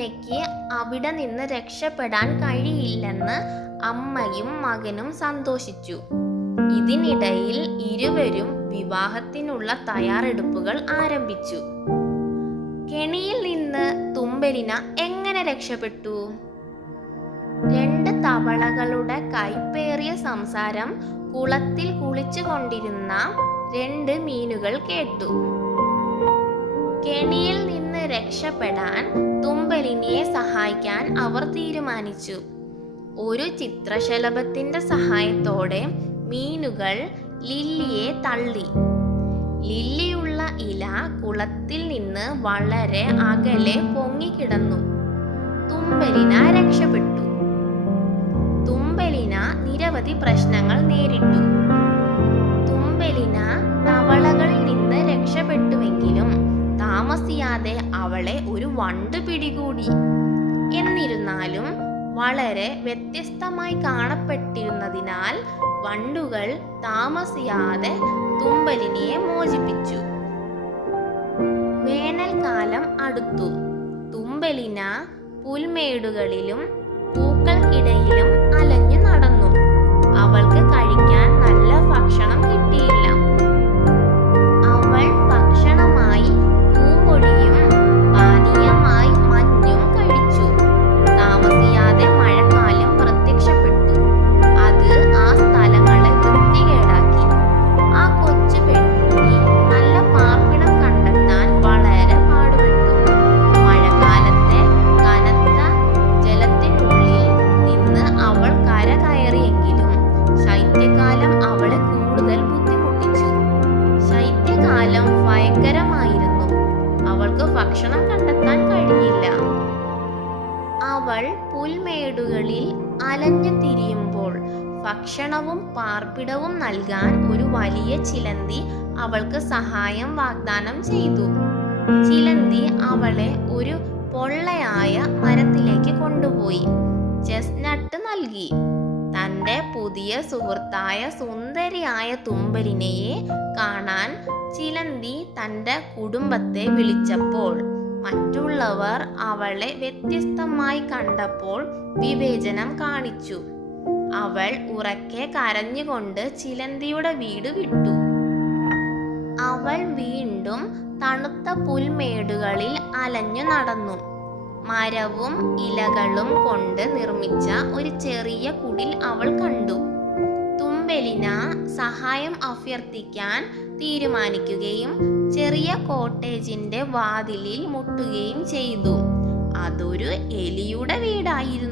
തുമ്പലിനയ്ക്ക് അവിടെ നിന്ന് രക്ഷപ്പെടാൻ കഴിയില്ലെന്ന് അമ്മയും മകനും സന്തോഷിച്ചു. ഇതിനിടയിൽ ഇരുവരും വിവാഹത്തിനുള്ള തയ്യാറെടുപ്പുകൾ ആരംഭിച്ചു. കെണിയിൽ നിന്ന് തുമ്പലിന എങ്ങനെ രക്ഷപ്പെട്ടു? 2 തവളകളുടെ കൈപ്പേറിയ സംസാരം കുളത്തിൽ കുളിച്ചു കൊണ്ടിരുന്ന 2 മീനുകൾ കേട്ടു. കെണിയിൽ നിന്ന് രക്ഷപ്പെടാൻ തുമ്പലിനിയെ സഹായിക്കാൻ അവർ തീരുമാനിച്ചു. ഒരു ചിത്രശലഭത്തിന്റെ സഹായത്തോടെ മീനുകൾ ലില്ലിയെ തള്ളി. ലില്ലിയുള്ള ഇല കുളത്തിൽ നിന്ന് വളരെ അകലെ പൊങ്ങിക്കിടന്നു. തുമ്പലിന രക്ഷപ്പെട്ടു. തുമ്പലിന നിരവധി പ്രശ്നങ്ങൾ നേരിട്ടു. തുമ്പലിന തവളകളിൽ നിന്ന് രക്ഷപ്പെട്ടുവെങ്കിലും താമസിയാതെ അവളെ ഒരു വണ്ട് പിടികൂടി. എന്നിരുന്നാലും വളരെ വ്യത്യസ്തമായി കാണപ്പെട്ടിരുന്നതിനാൽ വണ്ടുകൾ താമസിയാതെ തുമ്പലിനിയെ മോചിപ്പിച്ചു. വേനൽക്കാലം അടുത്തു. തുമ്പലിന പുൽമേടുകളിലും പൂക്കൾക്കിടയിലും അലഞ്ഞു നടന്നു. അവൾക്ക് കഴിക്കാൻ നല്ല ഭക്ഷണം കിട്ടിയില്ല. അവൾ ഭക്ഷണമായി പൂമ്പൊടിയും പാനീയമായി മഞ്ഞും കഴിച്ചു. താമസിയാതെ മഴക്കാലം പ്രത്യക്ഷപ്പെട്ടു. അത് ആ സ്ഥലങ്ങളെ വൃത്തികേടാക്കി. ആ കൊച്ചു പെൺകുട്ടി നല്ല പാർപ്പിടം കണ്ടെത്താൻ വളരെ പാടുപെട്ടു. മഴക്കാലത്തെ കനത്ത ജലത്തിനുള്ളിൽ നിന്ന് അവൾ കര കയറിയെങ്കിലും ശൈത്യകാലം അവളെ കൂടുതൽ ബുദ്ധിമുട്ടിച്ചു. ശൈത്യകാലം ഭയങ്കരമായിരുന്നു. അവൾക്ക് ഭക്ഷണം കണ്ടെത്താൻ കഴിഞ്ഞില്ല. അവൾ പുൽമേടുകളിൽ അലഞ്ഞു തിരിയുമ്പോൾ ഭക്ഷണവും പാർപ്പിടവും നൽകാൻ ഒരു വലിയ ചിലന്തി അവൾക്ക് സഹായം വാഗ്ദാനം ചെയ്തു. ചിലന്തി അവളെ ഒരു പൊള്ളയായ മരത്തിലേക്ക് കൊണ്ടുപോയി ചെസ്നട്ട് നൽകി. തൻ്റെ പുതിയ സുഹൃത്തായ സുന്ദരിയായ തുമ്പലിനയെ കാണാൻ ചിലന്തി തൻ്റെ കുടുംബത്തെ വിളിച്ചപ്പോൾ മറ്റുള്ളവർ അവളെ വ്യത്യസ്തമായി കണ്ടപ്പോൾ വിവേചനം കാണിച്ചു. അവൾ ഉറക്കെ കരഞ്ഞുകൊണ്ട് ചിലന്തിയുടെ വീട് വിട്ടു. അവൾ വീണ്ടും തണുത്ത പുൽമേടുകളിൽ അലഞ്ഞു നടന്നു. മരവും ഇലകളും കൊണ്ട് നിർമ്മിച്ച ഒരു ചെറിയ കുടിൽ അവൾ കണ്ടു. തുമ്പലിന സഹായം അഭ്യർത്ഥിക്കാൻ തീരുമാനിക്കുകയും ചെറിയ കോട്ടേജിന്റെ വാതിലിൽ മുട്ടുകയും ചെയ്തു. അതൊരു എലിയുടെ വീടായിരുന്നു.